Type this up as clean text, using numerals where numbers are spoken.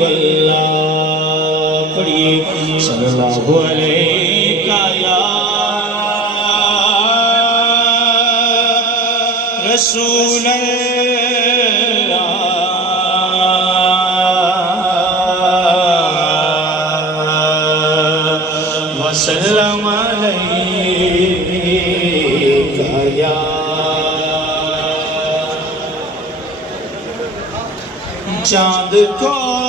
वल्लाह पढ़िए सल्लल्लाहु अलैका या रसूल अल्लाह वसल्लम अलैका या चाँद को